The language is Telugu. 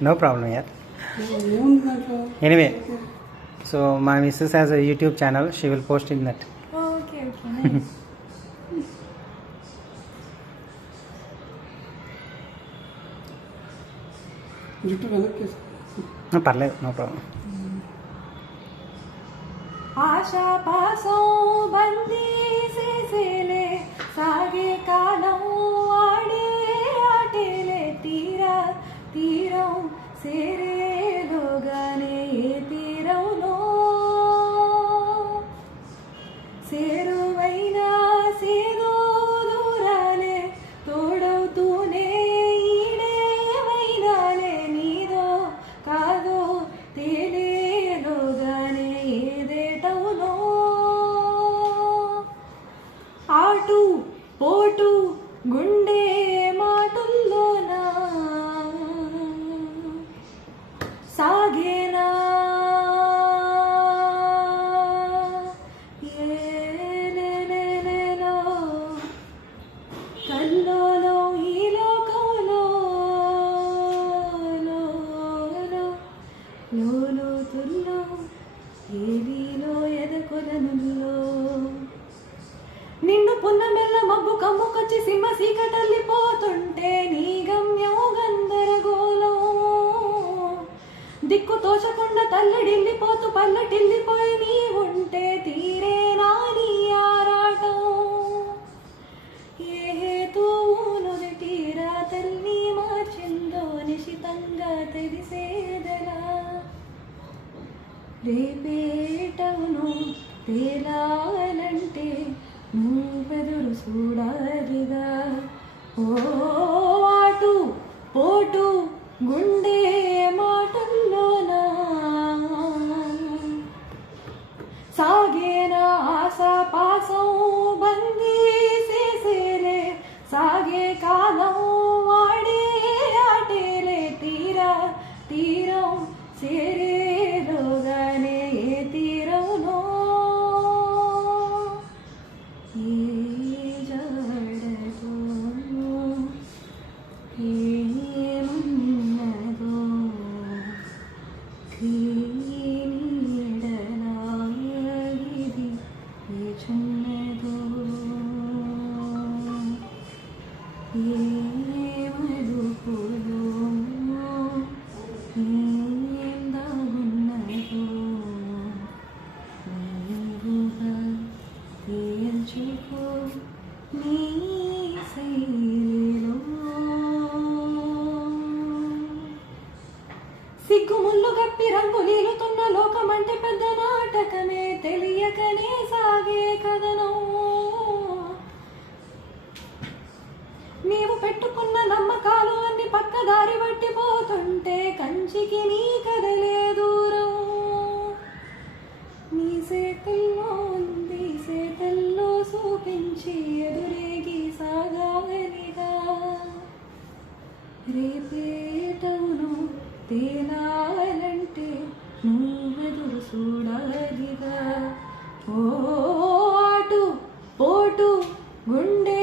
No problem yet. Anyway, so my missus has a YouTube channel. She will post in that. Oh, okay, nice. No, parle, no problem. ASHA పాసం బందీ చేసేలే సాగే కాలం ఆడే ఆటేలే తీరం సేరేలోగానే ఏ తీరంలో సేరువైనా సేదో దూరాలే తోడవుతూనే ఈడేవైనాలే నీదో కాదో తేలేలోగానే ఏదేటవునో ఆటు పోటు గుండె మాటుల్లోనా సాగేనా ఏనేనేనేనో కల్లోలో ఈ లోకంలో లోతుల్లో ఏలీలో ఎదకొలనుల్లో నిన్ను పున్నమెల్ల మబ్బు కమ్ముకొచ్చి సింహ సీకటల్లిపోతుంటే నీ గమ్యం గందరగోళం దిక్కు తోచకుండా తల్లడిల్లిపోతూ పల్లటిల్లిపోయి నీ ఉంటే తీరే నాని ఆరాటం ఏ హేతువును తీరా తల్లి మార్చిందో నిశితంగా తెలిసేదలా రేపేటవును తేలాలంటే నువ్వెదురు చూడాలిగా ఓ ఆటు పోటు గుండె మాటల్లోనా సాగేనా ఆశా పాసం బందీ చేసేలే సాగే కాలం వాడే ఆటేలే తీరం సేరేలోగానే ఏ తీరంలో ఏ జాడతో ఏమున్నదో నీడలాగిది ఏ చున్నదో ఏ మలుపులో ఏం దాగున్నదో నీవుగా తేల్చుకో నీ శైలిలో సిగ్గుముళ్ళు గప్పి రంగు నీలుతున్న లోకమంటే పెద్ద నాటకమే తెలియకనే సాగే కథనం నీవు పెట్టుకున్న నమ్మకాలు అన్ని పక్కదారి పట్టిపోతుంటే కంచికి నీ కదలే దూరం నీ సేతల్లో ఉంది సేతల్లో చూపించి ఎదురేగి సాగాలిగా రేపేటవును తేలాలంటే నువ్వెదురు చూడాలిగా ఓ ఆటు పోటు గుండె